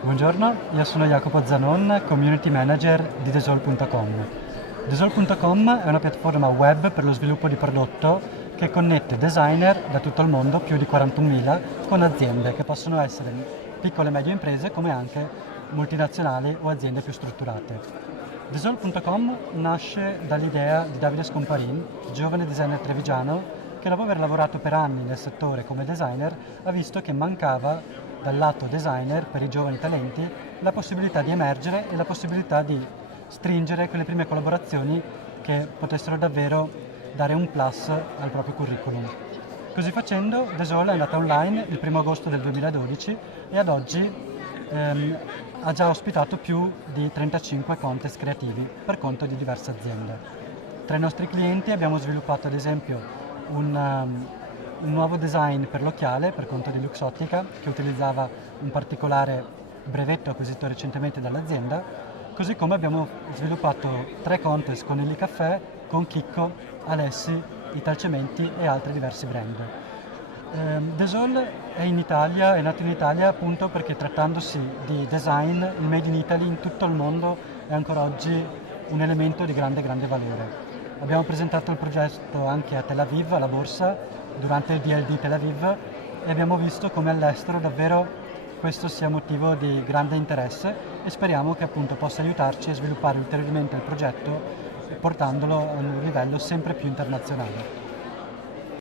Buongiorno, io sono Jacopo Zanon, Community Manager di Desol.com. Desol.com è una piattaforma web per lo sviluppo di prodotto che connette designer da tutto il mondo, più di 41.000, con aziende che possono essere piccole e medie imprese come anche multinazionali o aziende più strutturate. Desol.com nasce dall'idea di Davide Scomparin, giovane designer trevigiano che dopo aver lavorato per anni nel settore come designer ha visto che mancava dal lato designer per i giovani talenti la possibilità di emergere e la possibilità di stringere quelle prime collaborazioni che potessero davvero dare un plus al proprio curriculum. Così facendo Desol è andata online il 1 agosto del 2012 e ad oggi ha già ospitato più di 35 contest creativi per conto di diverse aziende. Tra i nostri clienti abbiamo sviluppato ad esempio un nuovo design per l'occhiale per conto di Luxottica che utilizzava un particolare brevetto acquisito recentemente dall'azienda, così come abbiamo sviluppato 3 contest con il Caffè, con Chicco, Alessi, Italcementi e altri diversi brand. Desol è nato in Italia appunto perché trattandosi di design, il Made in Italy in tutto il mondo è ancora oggi un elemento di grande valore. Abbiamo presentato il progetto anche a Tel Aviv, alla borsa, durante il DLD Tel Aviv e abbiamo visto come all'estero davvero questo sia motivo di grande interesse e speriamo che appunto possa aiutarci a sviluppare ulteriormente il progetto portandolo a un livello sempre più internazionale.